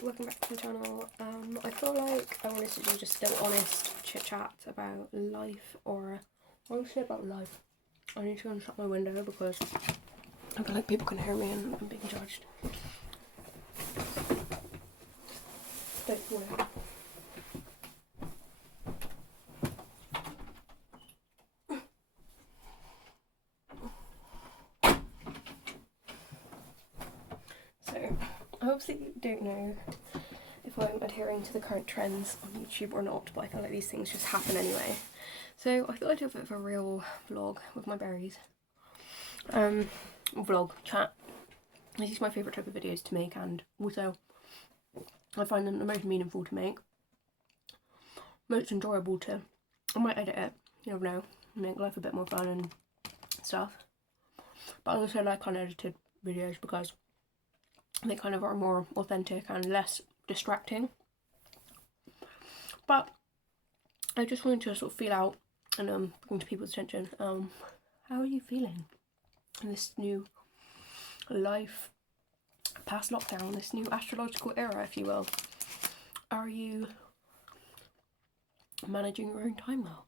welcome back to the channel. I feel like I wanted to do just a little honest chit chat about life, or honestly about life. I need to go and shut my window because I feel like people can hear me and I'm being judged. Don't worry. So, I obviously don't know if I'm adhering to the current trends on YouTube or not, but I feel like these things just happen anyway. So I thought I'd do a bit of a real vlog with my berries. Vlog, chat. This is my favourite type of videos to make, and also I find them the most meaningful to make. Most enjoyable to. I might edit it, you never know, make life a bit more fun and stuff. But I also like unedited videos because they kind of are more authentic and less distracting. But I just wanted to sort of feel out and bring to people's attention. How are you feeling in this new life, past lockdown, this new astrological era, if you will? Are you managing your own time well?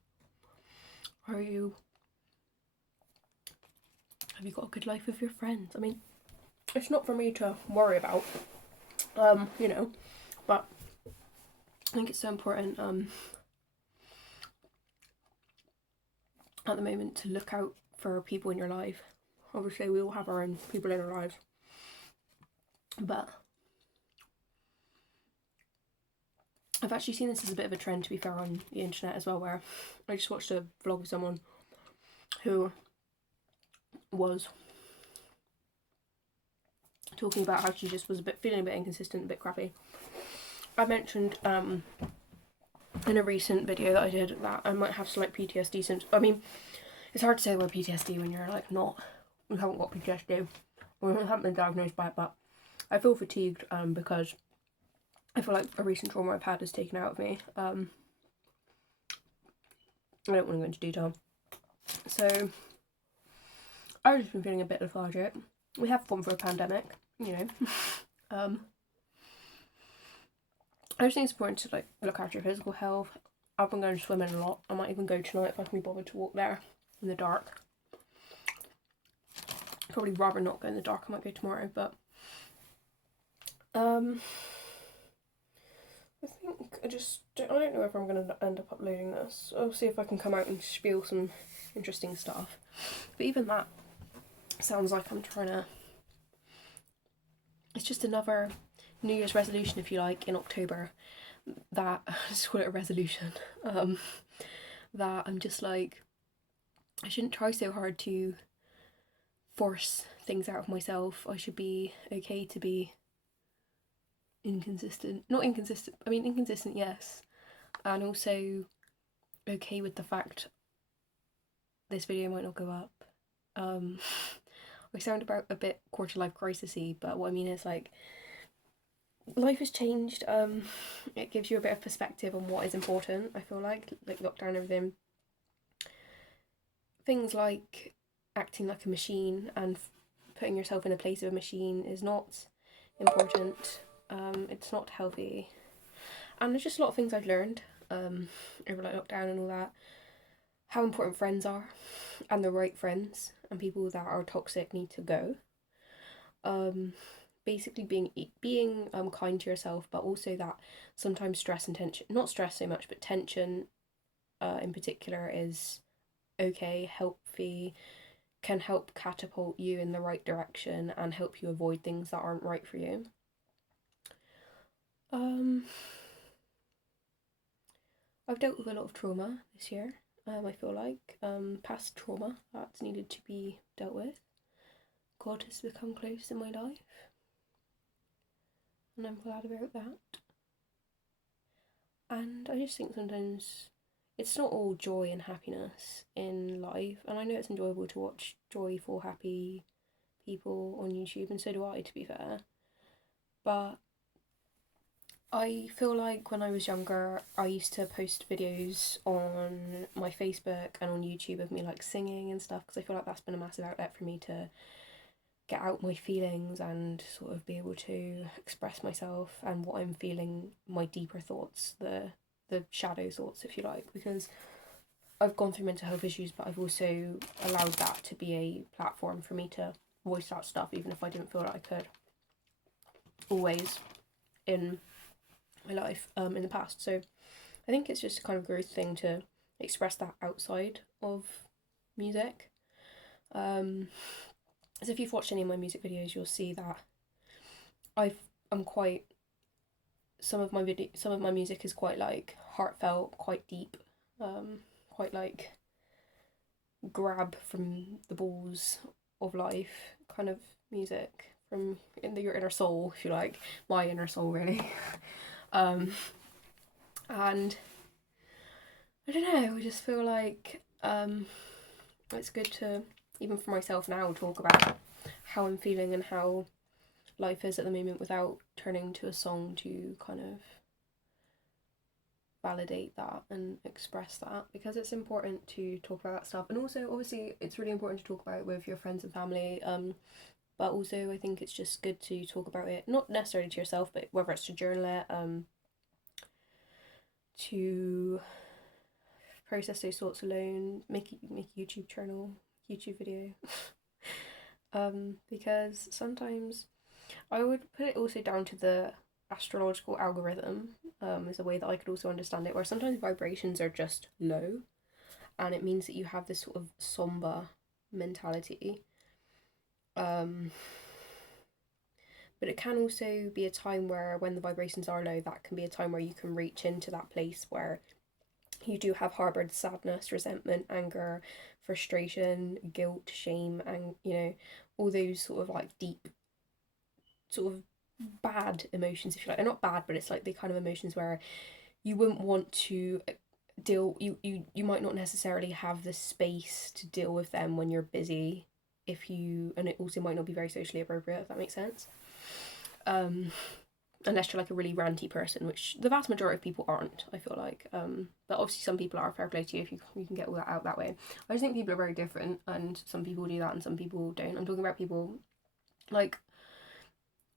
Have you got a good life with your friends? I mean, it's not for me to worry about, you know, but I think it's so important at the moment to look out for people in your life. Obviously we all have our own people in our lives, but I've actually seen this as a bit of a trend, to be fair, on the internet as well, where I just watched a vlog of someone who was talking about how she just was feeling a bit inconsistent, a bit crappy. I mentioned in a recent video that I did that I might have slight PTSD symptoms. I mean, it's hard to say about PTSD when you're like you haven't got PTSD or you haven't been diagnosed by it, but I feel fatigued because I feel like a recent trauma I've had is taken out of me. I don't want to go into detail. So I've just been feeling a bit lethargic. We have gone through a pandemic, you know. I just think it's important to like look after your physical health. I've been going swimming a lot. I might even go tonight if I can be bothered to walk there in the dark. Probably rather not go in the dark. I might go tomorrow, but I think I don't know if I'm going to end up uploading this. I'll see if I can come out and spiel some interesting stuff. But even that sounds like I'm trying to... It's just another New Year's resolution, if you like, in October. That, let's call it a resolution. That I'm just like, I shouldn't try so hard to force things out of myself. I should be okay to be inconsistent. Not inconsistent, I mean inconsistent, yes. And also okay with the fact this video might not go up. I sound about a bit quarter life crisis-y, but what I mean is like, life has changed. It gives you a bit of perspective on what is important, I feel like lockdown and everything. Things like acting like a machine and putting yourself in a place of a machine is not important. It's not healthy. And there's just a lot of things I've learned over like lockdown and all that. How important friends are, and the right friends, and people that are toxic need to go. Basically being kind to yourself, but also that sometimes stress and tension, not stress so much, but tension in particular is okay, healthy, can help catapult you in the right direction and help you avoid things that aren't right for you. I've dealt with a lot of trauma this year. I feel like past trauma that's needed to be dealt with. God has become close in my life, and I'm glad about that. And I just think sometimes it's not all joy and happiness in life, and I know it's enjoyable to watch joyful, happy people on YouTube, and so do I, to be fair, but I feel like when I was younger I used to post videos on my Facebook and on YouTube of me like singing and stuff, because I feel like that's been a massive outlet for me to get out my feelings and sort of be able to express myself and what I'm feeling, my deeper thoughts, the shadow thoughts, if you like, because I've gone through mental health issues, but I've also allowed that to be a platform for me to voice that stuff, even if I didn't feel like I could always in my life in the past. So I think it's just a kind of growth thing to express that outside of music. As if you've watched any of my music videos, you'll see that I'm quite, some of my music is quite like heartfelt, quite deep, quite like grab from the balls of life kind of music from your inner soul, if you like, my inner soul really. And I don't know, I just feel like it's good to, even for myself now, talk about how I'm feeling and how life is at the moment without turning to a song to kind of validate that and express that, because it's important to talk about that stuff. And also, obviously, it's really important to talk about it with your friends and family, but also I think it's just good to talk about it, not necessarily to yourself, but whether it's to journal it, to process those thoughts alone, make a YouTube channel, YouTube video. Because sometimes I would put it also down to the astrological algorithm, is a way that I could also understand it, where sometimes vibrations are just low and it means that you have this sort of somber mentality. But it can also be a time where, when the vibrations are low, that can be a time where you can reach into that place where you do have harbored sadness, resentment, anger, frustration, guilt, shame, and, you know, all those sort of like deep, sort of bad emotions, if you like. They're not bad, but it's like the kind of emotions where you wouldn't want to deal, you might not necessarily have the space to deal with them when you're busy, and it also might not be very socially appropriate, if that makes sense. Unless you're like a really ranty person, which the vast majority of people aren't, I feel like. But obviously some people are, fair play to you if you can get all that out that way. I just think people are very different, and some people do that and some people don't. I'm talking about people, like,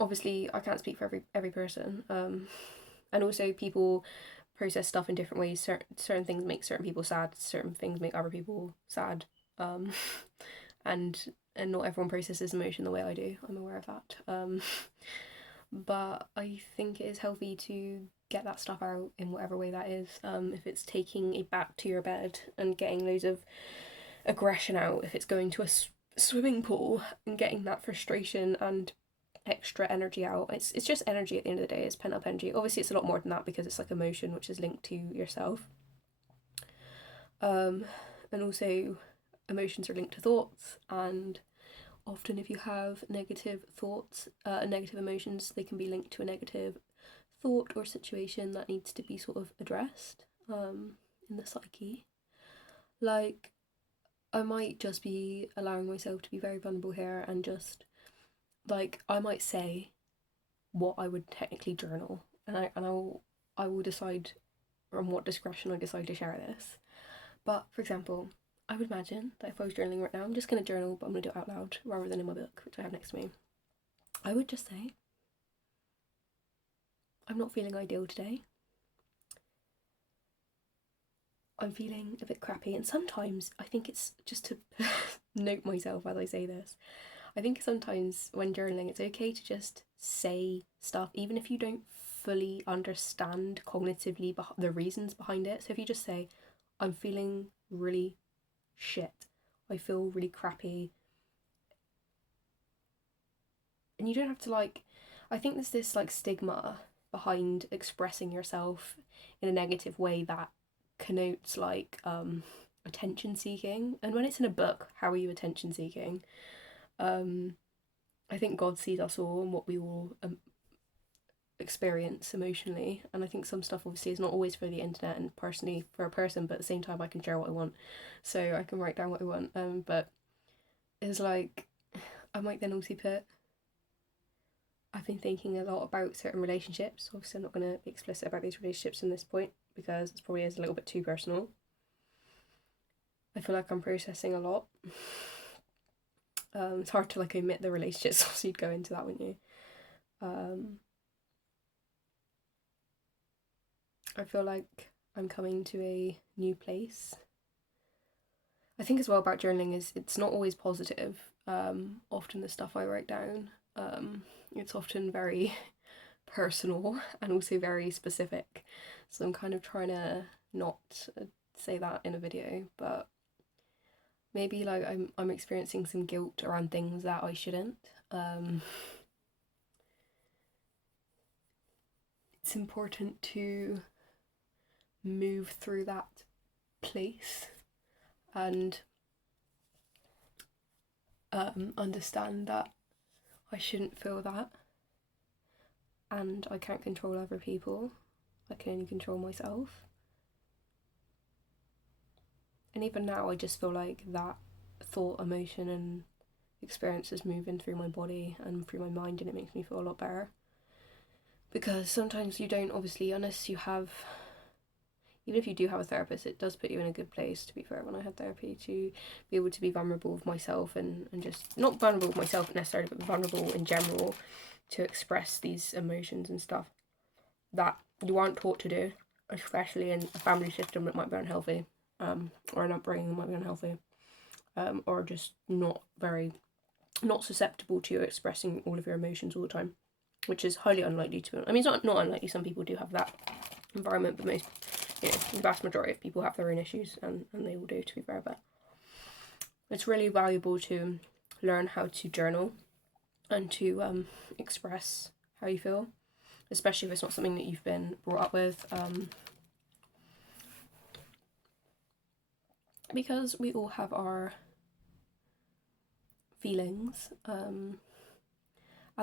obviously I can't speak for every person. And also people process stuff in different ways. Certain things make certain people sad, certain things make other people sad. And not everyone processes emotion the way I do. I'm aware of that. But I think it is healthy to get that stuff out in whatever way that is. If it's taking a bath to your bed and getting loads of aggression out, if it's going to a swimming pool and getting that frustration and extra energy out, it's just energy at the end of the day. It's pent up energy. Obviously it's a lot more than that, because it's like emotion, which is linked to yourself. And also emotions are linked to thoughts, and often if you have negative thoughts, negative emotions, they can be linked to a negative thought or situation that needs to be sort of addressed in the psyche. Like, I might just be allowing myself to be very vulnerable here, and just, like, I might say what I would technically journal, and I will decide on what discretion I decide to share this. But, for example, I would imagine that if I was journaling right now, I'm just going to journal, but I'm going to do it out loud rather than in my book, which I have next to me. I would just say, I'm not feeling ideal today. I'm feeling a bit crappy, and sometimes I think it's just to note myself as I say this. I think sometimes when journaling, it's okay to just say stuff, even if you don't fully understand cognitively the reasons behind it. So if you just say, I'm feeling really shit, I feel really crappy, and you don't have to, like, I think there's this like stigma behind expressing yourself in a negative way that connotes like attention seeking. And when it's in a book, how are you attention seeking? I think God sees us all and what we all experience emotionally, and I think some stuff obviously is not always for the internet and personally for a person, but at the same time I can share what I want, so I can write down what I want. But it's like, I might then also put, I've been thinking a lot about certain relationships. Obviously I'm not going to be explicit about these relationships in this point, because it probably is a little bit too personal. I feel like I'm processing a lot. It's hard to like omit the relationships, so you'd go into that, wouldn't you? I feel like I'm coming to a new place. I think as well about journaling is it's not always positive. Often the stuff I write down, it's often very personal and also very specific. So I'm kind of trying to not say that in a video, but maybe like I'm experiencing some guilt around things that I shouldn't. It's important to move through that place and understand that I shouldn't feel that, and I can't control other people. I can only control myself. And even now I just feel like that thought, emotion and experience is moving through my body and through my mind, and it makes me feel a lot better. Because sometimes you don't, obviously, unless you have, even if you do have a therapist, it does put you in a good place, to be fair, when I had therapy, to be able to be vulnerable with myself and just, not vulnerable with myself necessarily, but vulnerable in general, to express these emotions and stuff that you aren't taught to do, especially in a family system that might be unhealthy, or an upbringing that might be unhealthy, or just not susceptible to expressing all of your emotions all the time, which is highly unlikely to. I mean, it's not unlikely. Some people do have that environment, but most, the vast majority of people have their own issues, and they all do, to be fair. But it's really valuable to learn how to journal and to express how you feel, especially if it's not something that you've been brought up with. Because we all have our feelings, and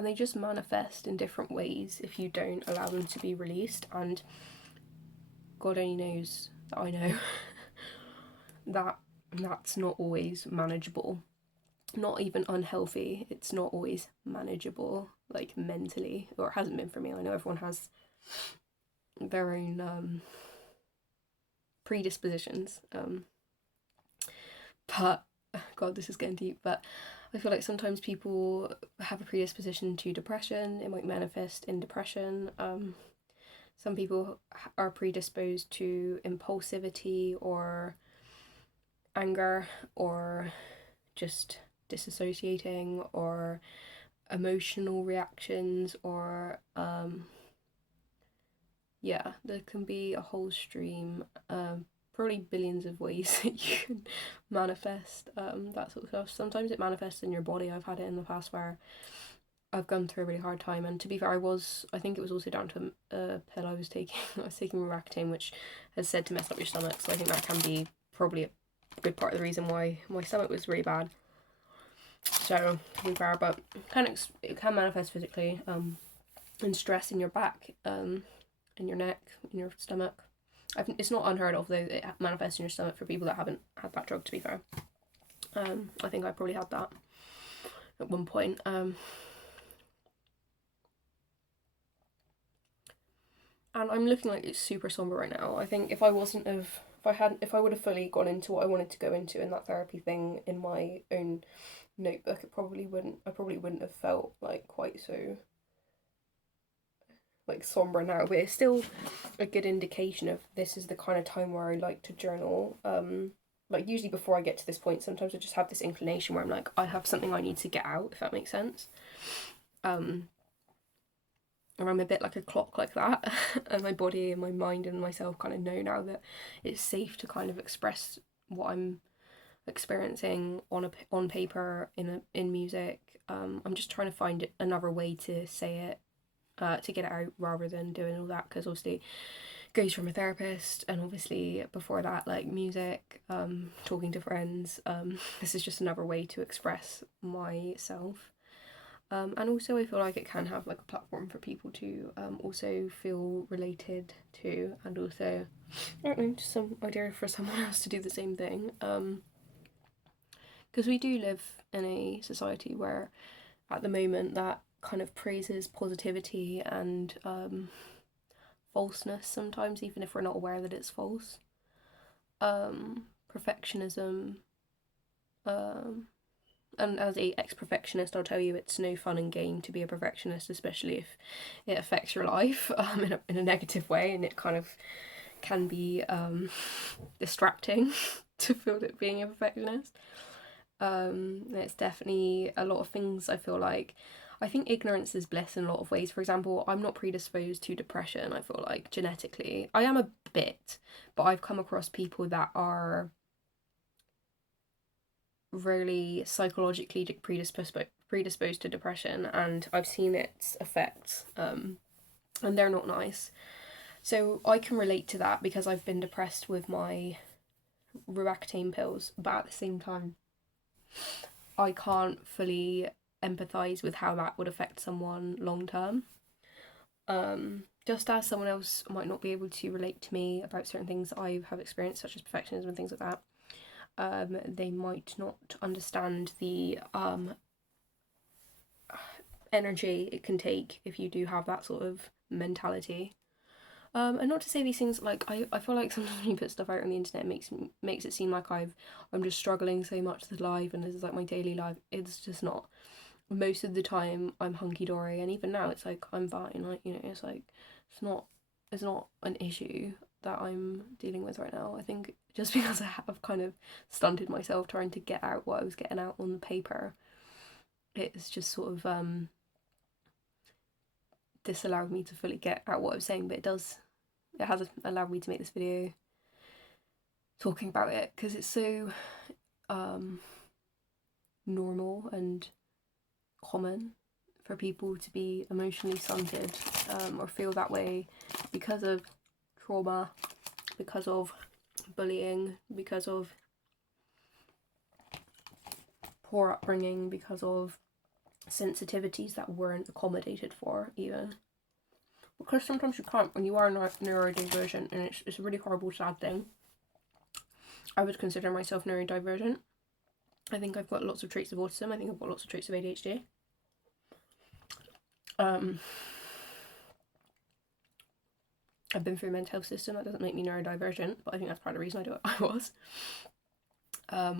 they just manifest in different ways if you don't allow them to be released. And God only knows that I know that that's not always manageable. Not even unhealthy, it's not always manageable, like mentally, or it hasn't been for me. I know everyone has their own predispositions, but God, this is getting deep, but I feel like sometimes people have a predisposition to depression. It might manifest in depression. Some people are predisposed to impulsivity or anger, or just disassociating, or emotional reactions, or there can be a whole stream, probably billions of ways that you can manifest that sort of stuff. Sometimes it manifests in your body. I've had it in the past where I've gone through a really hard time, and to be fair, I think it was also down to a pill I was taking. I was taking Roaccutane, which has said to mess up your stomach, so I think that can be probably a good part of the reason why my stomach was really bad. So, to be fair, but it can manifest physically, in stress in your back, in your neck, in your stomach. It's not unheard of, though, it manifests in your stomach for people that haven't had that drug, to be fair. I think I probably had that at one point. And I'm looking like it's super somber right now. I think if I would have fully gone into what I wanted to go into in that therapy thing in my own notebook, I probably wouldn't have felt like quite so like somber now, but it's still a good indication of this is the kind of time where I like to journal. Like usually before I get to this point, sometimes I just have this inclination where I'm like, I have something I need to get out, if that makes sense. And I'm a bit like a clock like that, and my body and my mind and myself kind of know now that it's safe to kind of express what I'm experiencing on paper, in music. I'm just trying to find another way to say it, to get it out, rather than doing all that, because obviously it goes from a therapist, and obviously before that, like music, talking to friends. This is just another way to express myself. And also I feel like it can have like a platform for people to also feel related to, and also, I don't know, just some idea for someone else to do the same thing. Because we do live in a society where at the moment that kind of praises positivity and falseness sometimes, even if we're not aware that it's false. Perfectionism, And as a ex-perfectionist, I'll tell you it's no fun and gain to be a perfectionist, especially if it affects your life in a negative way, and it kind of can be distracting to feel that being a perfectionist. It's definitely a lot of things. I feel like I think ignorance is bliss in a lot of ways. For example, I'm not predisposed to depression. I feel like genetically I am a bit, but I've come across people that are really psychologically predisposed to depression, and I've seen its effects, and they're not nice. So I can relate to that because I've been depressed with my Roaccutane pills, but at the same time I can't fully empathize with how that would affect someone long term. Just as someone else might not be able to relate to me about certain things that I have experienced, such as perfectionism and things like that, they might not understand the energy it can take if you do have that sort of mentality. And not to say these things, like I feel like sometimes when you put stuff out on the internet, it makes it seem like I'm just struggling so much with life and this is like my daily life. It's just not. Most of the time I'm hunky dory, and even now it's like I'm fine. Like, you know, it's like it's not an issue that I'm dealing with right now. I think just because I have kind of stunted myself trying to get out what I was getting out on the paper, it's just sort of disallowed me to fully get out what I was saying, but it has allowed me to make this video talking about it because it's so normal and common for people to be emotionally stunted or feel that way because of trauma, because of bullying, because of poor upbringing, because of sensitivities that weren't accommodated for even. Because sometimes you can't when you are neurodivergent, and it's a really horrible, sad thing. I would consider myself neurodivergent. I think I've got lots of traits of autism. I think I've got lots of traits of ADHD. I've been through a mental health system. That doesn't make me neurodivergent, but I think that's part of the reason I was. I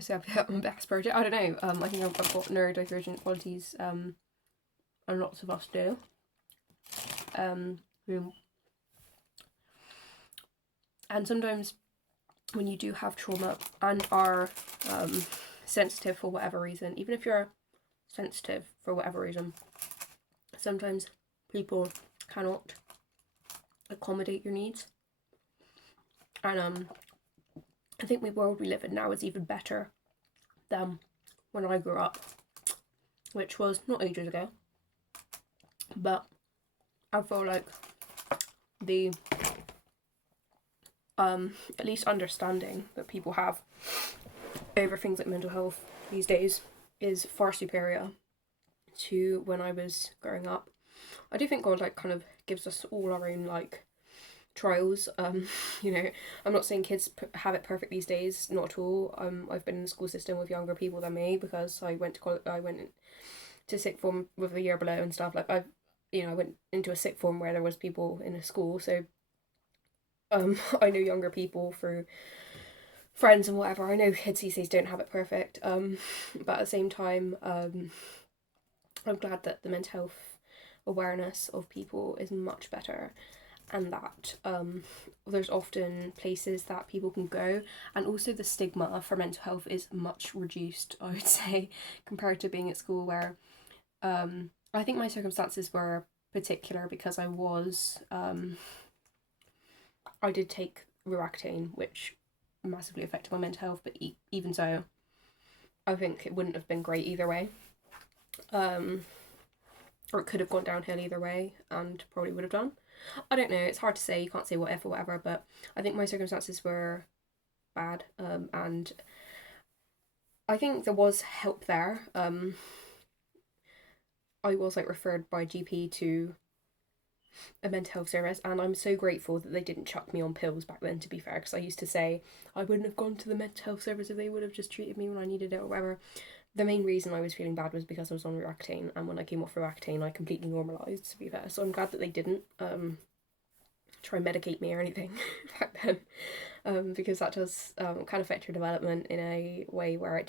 say I'm a bit Asperger. I don't know. I think I've got neurodivergent qualities, and lots of us do. And sometimes when you do have trauma and are sensitive for whatever reason, even if you're sensitive for whatever reason, sometimes people cannot accommodate your needs. And I think the world we live in now is even better than when I grew up, which was not ages ago. But I feel like the at least understanding that people have over things like mental health these days is far superior to when I was growing up. I do think God like kind of gives us all our own like trials. You know, I'm not saying kids have it perfect these days, not at all. I've been in the school system with younger people than me because I went to sixth form with a year below and stuff. Like I went into a sixth form where there was people in a school, so I know younger people through friends and whatever. I know kids these days don't have it perfect. But at the same time, I'm glad that the mental health awareness of people is much better, and that there's often places that people can go, and also the stigma for mental health is much reduced, I would say, compared to being at school where I think my circumstances were particular because I did take Roaccutane, which massively affected my mental health, but even so, I think it wouldn't have been great either way. Or it could have gone downhill either way, and probably would have done. I don't know, it's hard to say, you can't say whatever, but I think my circumstances were bad, and I think there was help there. I was like referred by a GP to a mental health service, and I'm so grateful that they didn't chuck me on pills back then, to be fair, because I used to say I wouldn't have gone to the mental health service if they would have just treated me when I needed it or whatever. The main reason I was feeling bad was because I was on Roaccutane, and when I came off Roaccutane I completely normalised, to be fair, so I'm glad that they didn't try and medicate me or anything back then, because that does kind of affect your development in a way where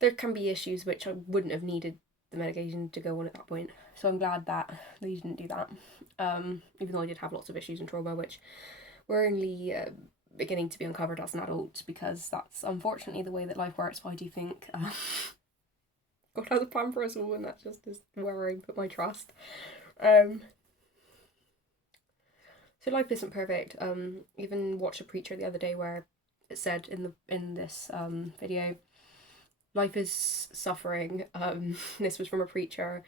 there can be issues which I wouldn't have needed the medication to go on at that point. So I'm glad that they didn't do that, even though I did have lots of issues and trauma which were only beginning to be uncovered as an adult, because that's unfortunately the way that life works. But I do think God has a plan for us all, and that just is where I put my trust. So life isn't perfect. Even watched a preacher the other day where it said in this video, life is suffering. This was from a preacher.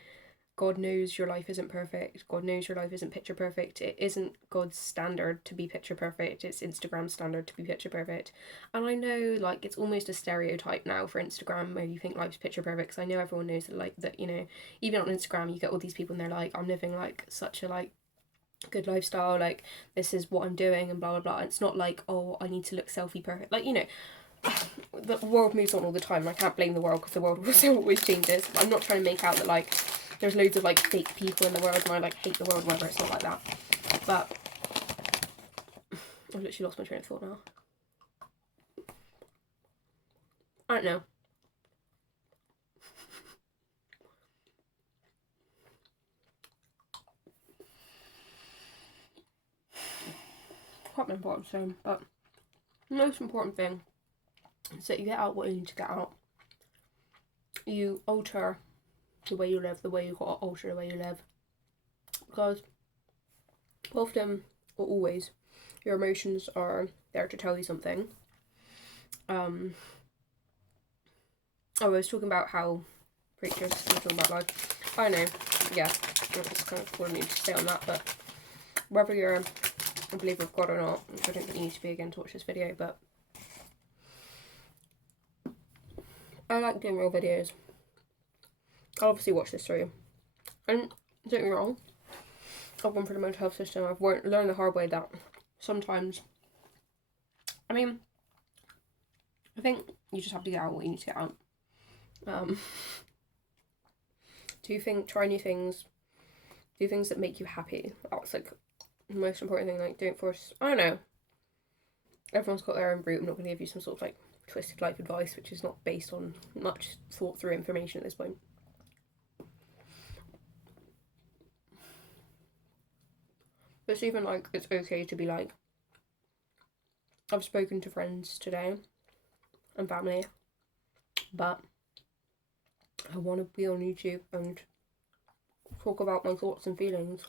God knows your life isn't perfect. God knows your life isn't picture perfect. It isn't God's standard to be picture perfect. It's Instagram's standard to be picture perfect. And I know, like, it's almost a stereotype now for Instagram where you think life's picture perfect, because I know everyone knows that, like, that, you know, even on Instagram you get all these people and they're like, I'm living like such a like good lifestyle, like this is what I'm doing and blah blah blah. And it's not like, oh, I need to look selfie perfect. Like, you know, the world moves on all the time and I can't blame the world because the world also always changes. But I'm not trying to make out that like there's loads of like fake people in the world and I like hate the world, whatever. It's not like that. But I've literally lost my train of thought now. I don't know. Can't remember what I'm saying, but the most important thing is that you get out what you need to get out. You alter the way you live, the way you gotta alter the way you live. Because often, or always, your emotions are there to tell you something. I was talking about how preachers were talking about life. I know, yeah, it's kind of what I need to say on that, but whether you're a believer of God or not, which I don't think you need to be again to watch this video, but I like doing real videos. I'll obviously watch this through. And don't get me wrong, I've gone through the mental health system. I've learned the hard way that sometimes, I mean, I think you just have to get out what you need to get out. Try new things, do things that make you happy. That's like the most important thing. Like, don't force, I don't know, everyone's got their own route. I'm not going to give you some sort of like twisted life advice which is not based on much thought through information at this point. But it's even like, it's okay to be like, I've spoken to friends today and family, but I want to be on YouTube and talk about my thoughts and feelings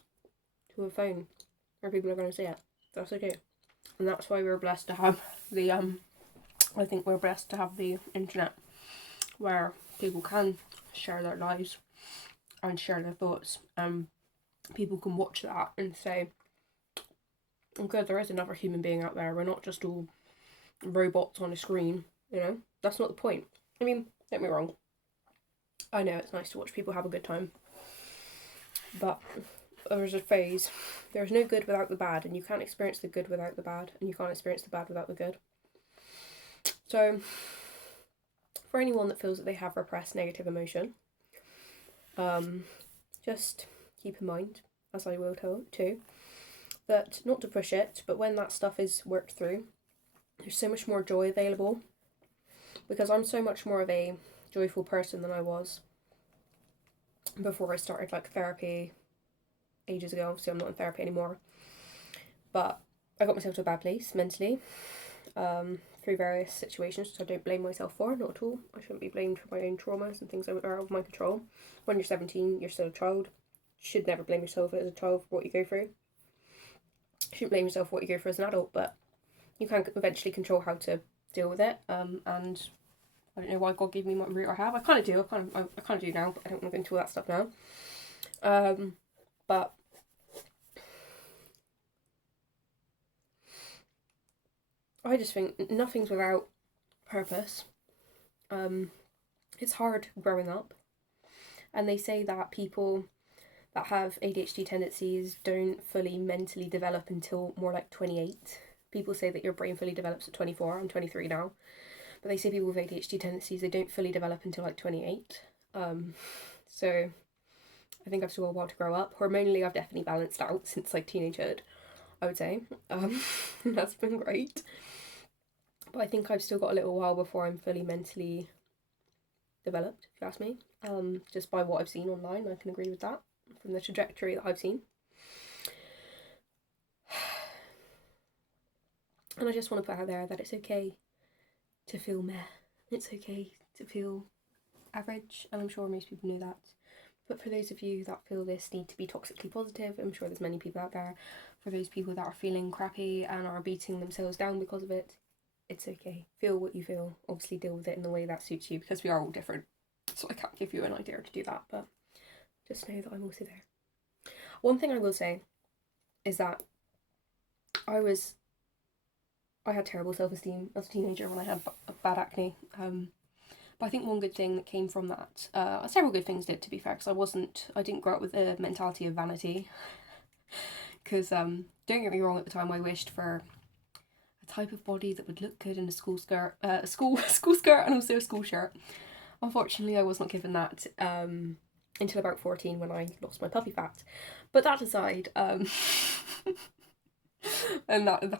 to a phone where people are going to see it. That's okay. And that's why we're blessed to have the I think we're blessed to have the internet where people can share their lives and share their thoughts, and people can watch that and say, oh good, there is another human being out there, we're not just all robots on a screen, you know. That's not the point. I mean, don't get me wrong, I know it's nice to watch people have a good time, but there's a phrase, there's no good without the bad, and you can't experience the good without the bad, and you can't experience the bad without the good. So for anyone that feels that they have repressed negative emotion, just keep in mind, as I will too, that not to push it, but when that stuff is worked through, there's so much more joy available. Because I'm so much more of a joyful person than I was before I started like therapy ages ago. Obviously I'm not in therapy anymore, but I got myself to a bad place mentally through various situations, which I don't blame myself for, not at all. I shouldn't be blamed for my own traumas and things that are out of my control. When you're 17, you're still a child. You should never blame yourself as a child for what you go through. You shouldn't blame yourself for what you go through as an adult, but you can eventually control how to deal with it. And I don't know why God gave me what route I have. I kind of do. I kind of do now, but I don't want to go into all that stuff now. But I just think nothing's without purpose. It's hard growing up, and they say that people that have ADHD tendencies don't fully mentally develop until more like 28. People say that your brain fully develops at 24. I'm 23 now. But they say people with ADHD tendencies, they don't fully develop until like 28. So I think I've still got a while to grow up. Hormonally, I've definitely balanced out since like teenagehood, I would say. That's been great. But I think I've still got a little while before I'm fully mentally developed, if you ask me. Just by what I've seen online, I can agree with that, from the trajectory that I've seen. And I just want to put out there that it's okay to feel meh. It's okay to feel average, and I'm sure most people know that. But for those of you that feel this need to be toxically positive, I'm sure there's many people out there. For those people that are feeling crappy and are beating themselves down because of it, it's okay. Feel what you feel. Obviously deal with it in the way that suits you, because we are all different. So I can't give you an idea to do that, but just know that I'm also there. One thing I will say is that I had terrible self-esteem as a teenager when I had bad acne. But I think one good thing that came from that, several good things did, to be fair, because I didn't grow up with a mentality of vanity. Because, don't get me wrong, at the time I wished for a type of body that would look good in a school skirt, school skirt, and also a school shirt. Unfortunately, I was not given that until about 14 when I lost my puppy fat. But that aside, and that